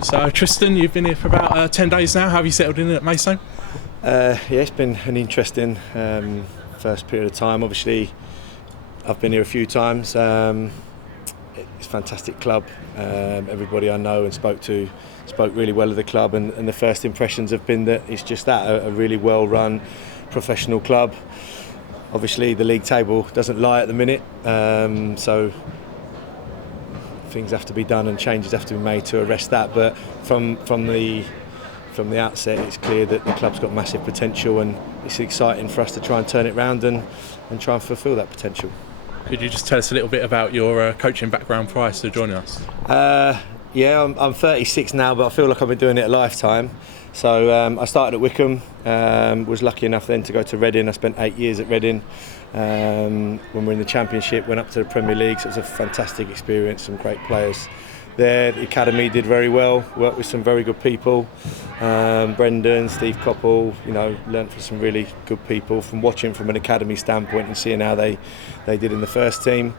So Tristan, you've been here for about 10 days now. How have you settled in at Maidstone? Yeah, it's been an interesting first period of time. Obviously, I've been here a few times. It's a fantastic club. Everybody I know and spoke really well of the club, and the first impressions have been that it's just a really well-run professional club. Obviously, the league table doesn't lie at the minute, so things have to be done and changes have to be made to arrest that. But from the outset, it's clear that the club's got massive potential, and it's exciting for us to try and turn it round and try and fulfil that potential. Could you just tell us a little bit about your coaching background prior to joining us? Yeah, I'm 36 now, but I feel like I've been doing it a lifetime. So I started at Wycombe, was lucky enough then to go to Reading. I spent 8 years at Reading. When we were in the Championship, went up to the Premier League, so it was a fantastic experience, some great players there. The academy did very well, worked with some very good people. Brendan, Steve Coppell, learnt from some really good people from watching from an academy standpoint and seeing how they did in the first team.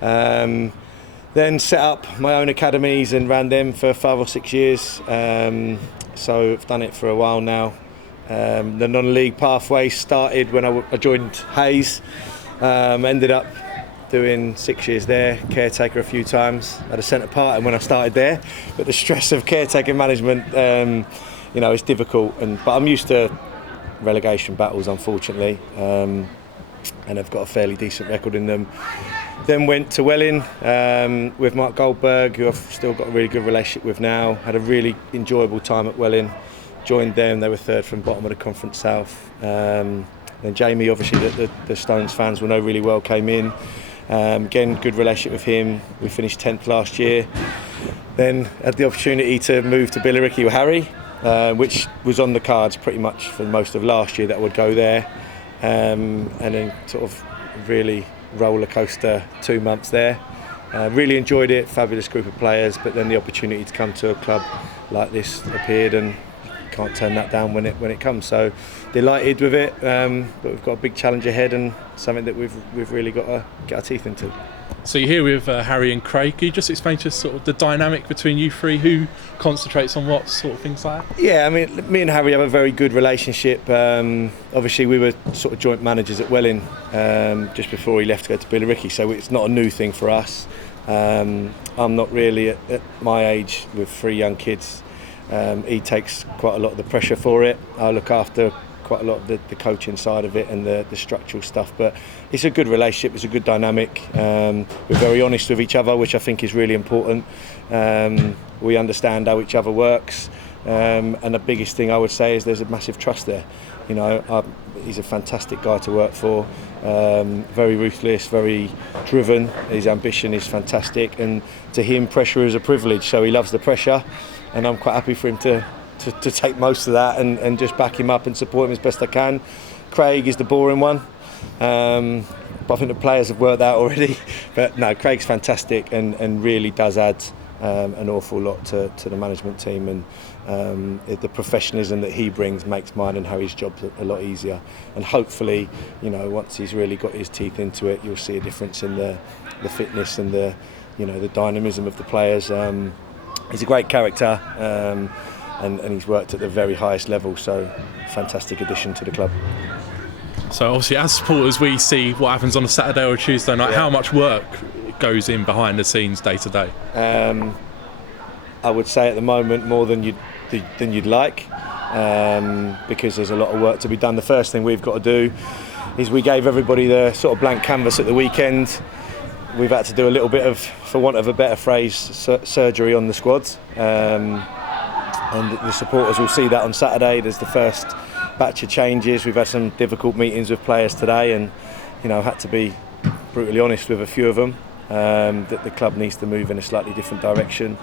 Then set up my own academies and ran them for 5 or 6 years. So I've done it for a while now. The non-league pathway started when I joined Hayes. Ended up doing 6 years there, caretaker a few times. Had a centre part when I started there, but the stress of caretaker management, is difficult. But I'm used to relegation battles, unfortunately, and I've got a fairly decent record in them. Then went to Welling with Mark Goldberg, who I've still got a really good relationship with now. Had a really enjoyable time at Welling. Joined them, they were third from bottom of the Conference South. Then Jamie, obviously the Stones fans will know really well, came in. Again, good relationship with him. We finished 10th last year. Then had the opportunity to move to Billericay with Harry, which was on the cards pretty much for most of last year that I would go there. And then sort of really roller coaster 2 months there. Really enjoyed it, fabulous group of players, but then the opportunity to come to a club like this appeared, and can't turn that down when it comes. So delighted with it, but we've got a big challenge ahead and something that we've really got to get our teeth into. So you're here with Harry and Craig. Can you just explain to us sort of the dynamic between you three? Who concentrates on what sort of things like that? Yeah, I mean, me and Harry have a very good relationship. Obviously, we were sort of joint managers at Welling just before he left to go to Billericay, so it's not a new thing for us. I'm not really at my age with 3 young kids. He takes quite a lot of the pressure for it. I look after quite a lot of the coaching side of it and the structural stuff, but it's a good relationship, it's a good dynamic. We're very honest with each other, which I think is really important. We understand how each other works, and the biggest thing I would say is there's a massive trust there. He's a fantastic guy to work for, very ruthless, very driven. His ambition is fantastic, and to him pressure is a privilege, so he loves the pressure, and I'm quite happy for him to take most of that and just back him up and support him as best I can. Craig is the boring one, but I think the players have worked out already. But no, Craig's fantastic and really does add an awful lot to the management team, and the professionalism that he brings makes mine and Harry's job a lot easier. And hopefully, once he's really got his teeth into it, you'll see a difference in the fitness and the dynamism of the players. He's a great character. And he's worked at the very highest level, so fantastic addition to the club. So obviously, as supporters, we see what happens on a Saturday or a Tuesday night. Yeah. How much work goes in behind the scenes day to day? I would say at the moment more than you'd like, because there's a lot of work to be done. The first thing we've got to do is we gave everybody the sort of blank canvas at the weekend. We've had to do a little bit of, for want of a better phrase, surgery on the squad. And the supporters will see that on Saturday. There's the first batch of changes. We've had some difficult meetings with players today, and had to be brutally honest with a few of them, that the club needs to move in a slightly different direction.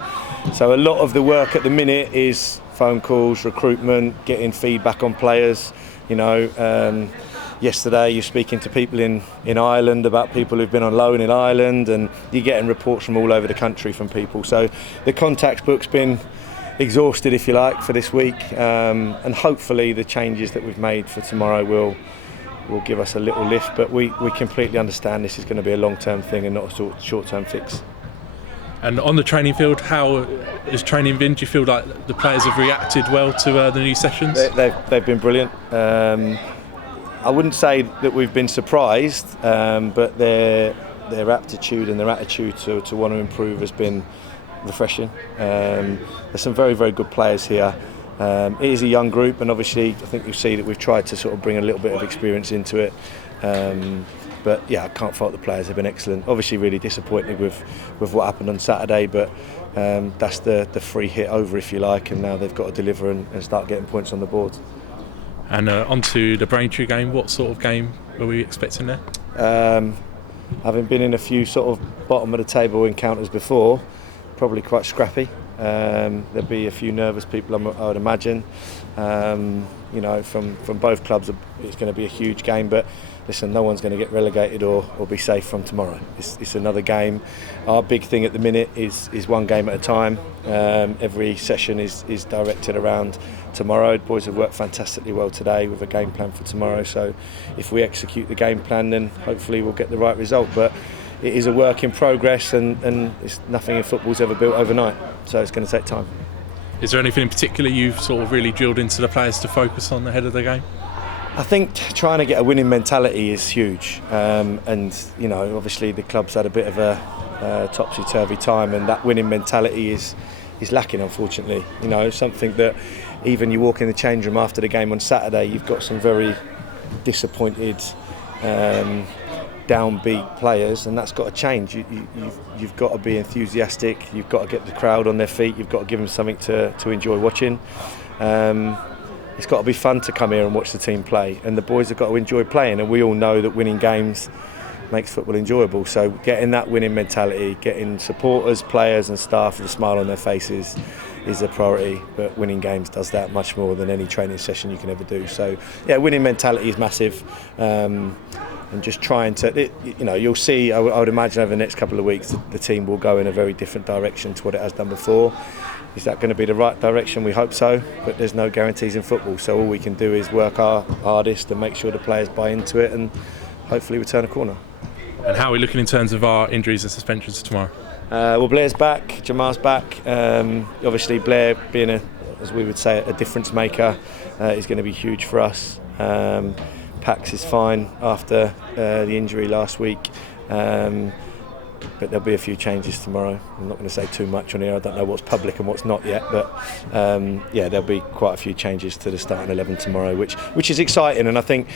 So a lot of the work at the minute is phone calls, recruitment, getting feedback on players. Yesterday you're speaking to people in Ireland about people who've been on loan in Ireland, and you're getting reports from all over the country from people. So the contacts book's been exhausted, if you like, for this week, and hopefully the changes that we've made for tomorrow will give us a little lift, but we completely understand this is going to be a long-term thing and not a short-term fix. And on the training field, how has training been? Do you feel like the players have reacted well to the new sessions? They've been brilliant. I wouldn't say that we've been surprised, but their aptitude and their attitude to want to improve has been refreshing. There's some very, very good players here. It is a young group, and obviously I think you'll see that we've tried to sort of bring a little bit of experience into it. But yeah, I can't fault the players. They've been excellent. Obviously really disappointed with what happened on Saturday, but that's the free hit over, if you like, and now they've got to deliver and start getting points on the board. And on to the Braintree game, what sort of game were we expecting there? Having been in a few sort of bottom of the table encounters before, probably quite scrappy. There'll be a few nervous people, I would imagine. You know, from both clubs, it's going to be a huge game. But listen, no one's going to get relegated or be safe from tomorrow. It's another game. Our big thing at the minute is one game at a time. Every session is directed around tomorrow. The boys have worked fantastically well today with a game plan for tomorrow. So if we execute the game plan, then hopefully we'll get the right result. But it is a work in progress, and it's nothing in football's ever built overnight. So it's going to take time. Is there anything in particular you've sort of really drilled into the players to focus on ahead of the game? I think trying to get a winning mentality is huge, and you know, obviously the club's had a bit of a topsy-turvy time, and that winning mentality is lacking, unfortunately. You know, something that even you walk in the change room after the game on Saturday, you've got some very disappointed, downbeat players, and that's got to change. You've got to be enthusiastic. You've got to get the crowd on their feet. You've got to give them something to enjoy watching. It's got to be fun to come here and watch the team play, and the boys have got to enjoy playing, and we all know that winning games makes football enjoyable. So getting that winning mentality, getting supporters, players and staff with a smile on their faces is a priority, but winning games does that much more than any training session you can ever do. So yeah, winning mentality is massive, and just trying to, you know, you'll see, I would imagine over the next couple of weeks the team will go in a very different direction to what it has done before. Is that going to be the right direction? We hope so, but there's no guarantees in football, so all we can do is work our hardest and make sure the players buy into it, and hopefully we turn a corner. And how are we looking in terms of our injuries and suspensions tomorrow? Well, Blair's back, Jamal's back. Obviously Blair being as we would say, a difference maker is going to be huge for us. Pax is fine after the injury last week. But there'll be a few changes tomorrow. I'm not going to say too much on here. I don't know what's public and what's not yet, but yeah, there'll be quite a few changes to the starting 11 tomorrow, which is exciting. And I think,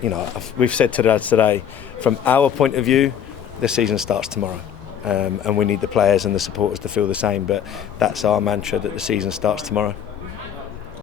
you know, we've said to the lads today, from our point of view, the season starts tomorrow, and we need the players and the supporters to feel the same. But that's our mantra, that the season starts tomorrow.